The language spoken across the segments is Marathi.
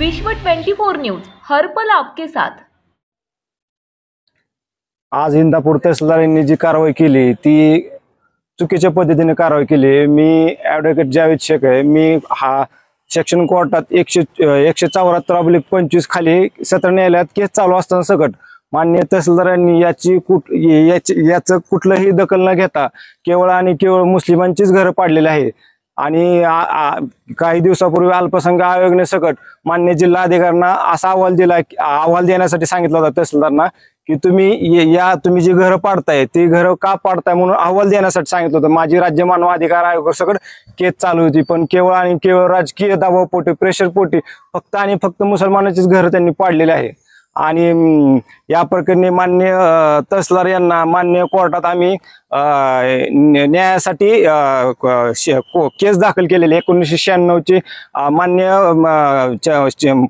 विश्व 24 न्यूज हर पल आपके साथ। आज इंदापूर तहसीलदारांनी जी कारवाई केली ती चुकीच्या पद्धतीने कारवाई केली। मी ॲडव्होकेट जावेद शेख आहे। मी हा सेक्शन कोर्टात 174/25 खाली सत्र न्यायालयात केस चालू असताना सकट माननीय तहसीलदारांनी याचं कुठलंही दखल न घेता केवळ आणि केवळ मुस्लिमांचीच घरं पाडलेली आहे। आणि काही दिवसापूर्वी अल्पसंख्याक आयोगाने सकट माननीय जिल्हाधिकाऱ्यांना असा अहवाल देण्यासाठी सांगितलं होतं तहसीलदारांना की तुम्ही जी घरं पाडताय ती घरं का पाडताय म्हणून अहवाल देण्यासाठी सांगितलं होतं। माझी राज्य मानव अधिकार आयोग सकट केस चालू होती, पण केवळ आणि केवळ राजकीय दबावपोटी प्रेशरपोटी फक्त आणि फक्त मुसलमानाचीच घरं त्यांनी पाडलेली आहे। आणि या प्रकरणी माननीय तहसीलदार यांना माननीय कोर्टात आम्ही न्यायासाठी केस दाखल केलेली 1996 माननीय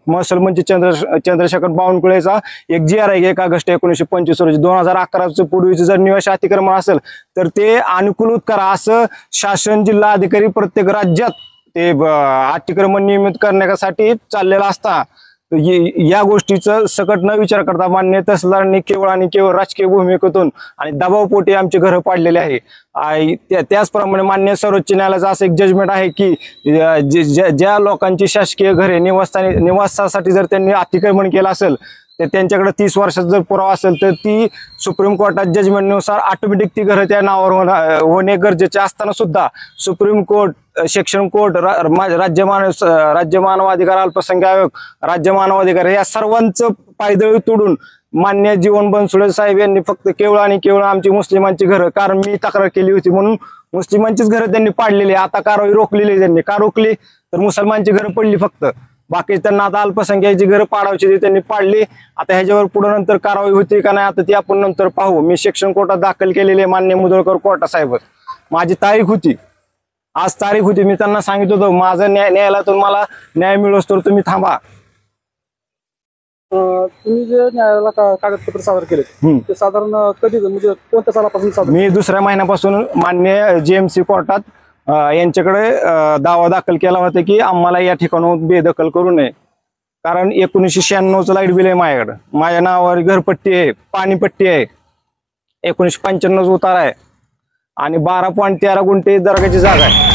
महसूल मंत्री चंद्रशेखर बावनकुळेचा एक GR आहे 1 ऑगस्ट 1925 रोजी 2011 पूर्वीचं जर निवासी अतिक्रमण असेल तर ते अनुकूलित करा असं शासन जिल्हा अधिकारी प्रत्येक राज्यात ते अतिक्रमण नियमित करण्यासाठी चाललेला असता या गोष्टीचं सकट न विचार करता माननीय तहसीलदारांनी केवळ आणि केवळ राजकीय भूमिकेतून आणि दबावपोटी आमची घरं पाडलेली आहे। त्याचप्रमाणे माननीय सर्वोच्च न्यायालयाचं असं एक जजमेंट आहे की ज्या लोकांची शासकीय घरे निवासासाठी जर त्यांनी अतिक्रमण केलं असेल तर त्यांच्याकडे 30 वर्षाचा जर पुरावा असेल तर ती सुप्रीम कोर्टात जजमेंटनुसार ऑटोमॅटिक ती घरं त्या नावावर होणे गरजेचे असताना सुद्धा सुप्रीम कोर्ट, सेक्शन कोर्ट, राज्य मानव अधिकार अल्पसंख्याक आयोग, राज्य मानव अधिकार या सर्वांचं पायदळी तोडून मान्य जीवन बनसोडे साहेब यांनी फक्त केवळ आणि केवळ आमची मुस्लिमांची घरं, कारण मी तक्रार केली होती म्हणून मुस्लिमांचीच घरं त्यांनी पाडलेली। आता कारवाई रोखलेली त्यांनी का रोखली तर मुसलमानची घरं पडली फक्त, बाकी त्यांना आता अल्पसंख्याकाची घरं पाडायची ती त्यांनी पाडली। आता ह्याच्यावर पुढे नंतर कारवाई होती का नाही आता ती आपण नंतर पाहू। मी सेक्शन कोर्टात दाखल केलेले मान्य मुदळकर कोर्टा साहेब, माझी तारीख होती, आज तारीख होती, मी त्यांना सांगितलं होतं माझं न्यायालयातून मला न्याय मिळवस तर तुम्ही थांबा। तुम्ही जे न्यायालयाला कागदपत्र सादर केले ते साधारण कधी म्हणजे कोणत्या सालापासून सादर? मी 2ऱ्या महिन्यापासून मान्य GMC कोर्टात यांच्याकडे दावा दाखल केला होता की आम्हाला या ठिकाणाहून बेदखल करू नये, कारण 1996चं लाईट बिल आहे माझ्याकडे, माझ्या नावावर घरपट्टी आहे, पाणीपट्टी आहे, 1995 उतारा आहे आणि 12.13 गुंठे दर्गाची जागा आहे।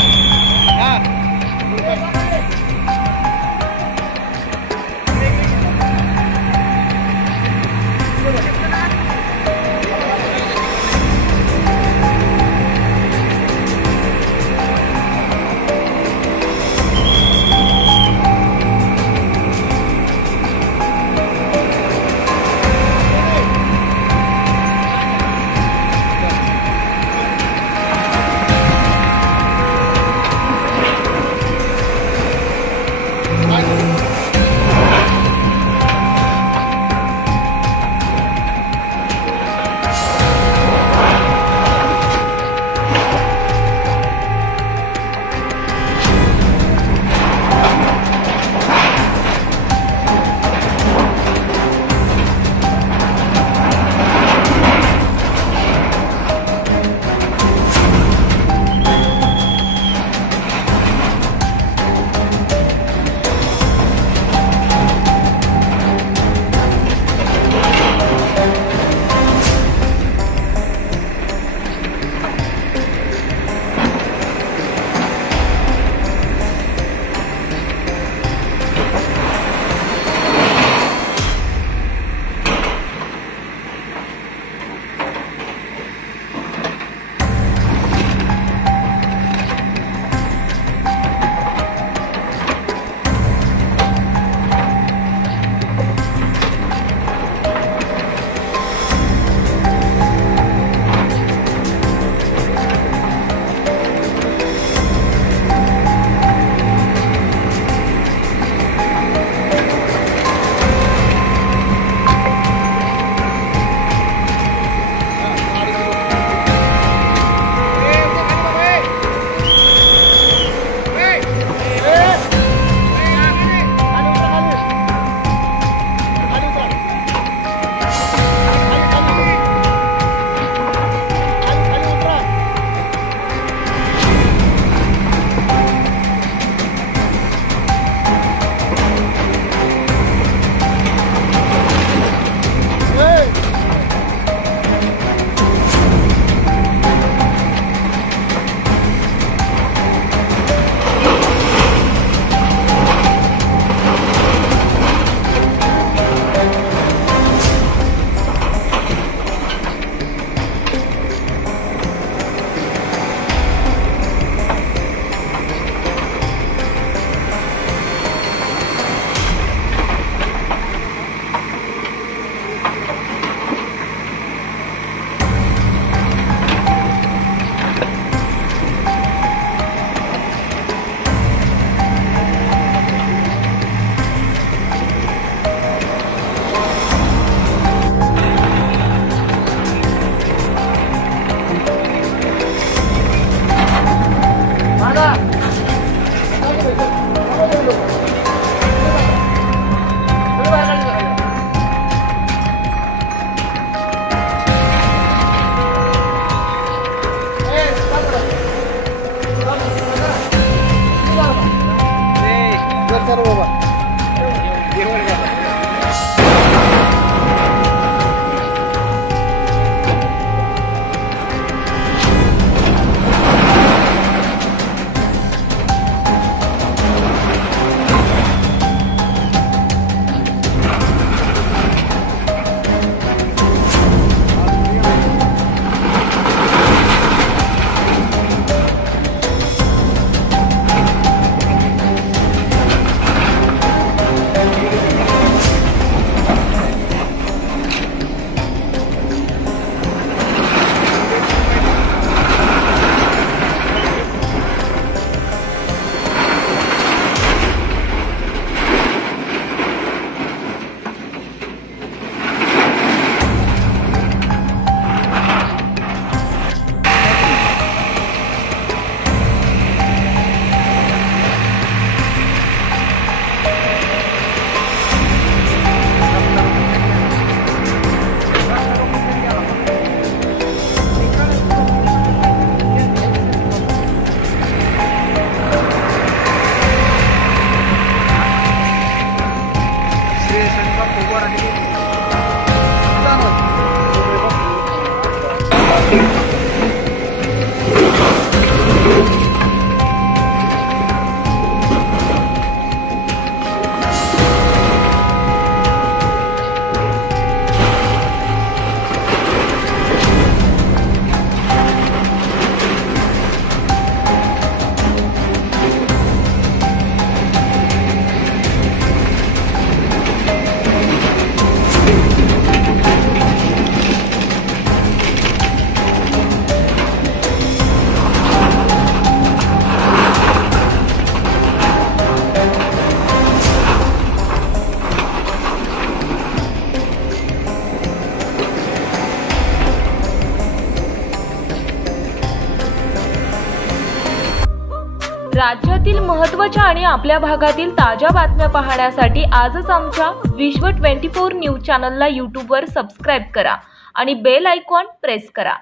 राज्यातील महत्त्वाच्या आणि आपल्या भागातील ताज्या बातम्या पाहण्यासाठी आजच आमच्या विश्व 24 न्यूज चॅनलला यूट्यूबवर सबस्क्राईब करा आणि बेल आयकॉन प्रेस करा.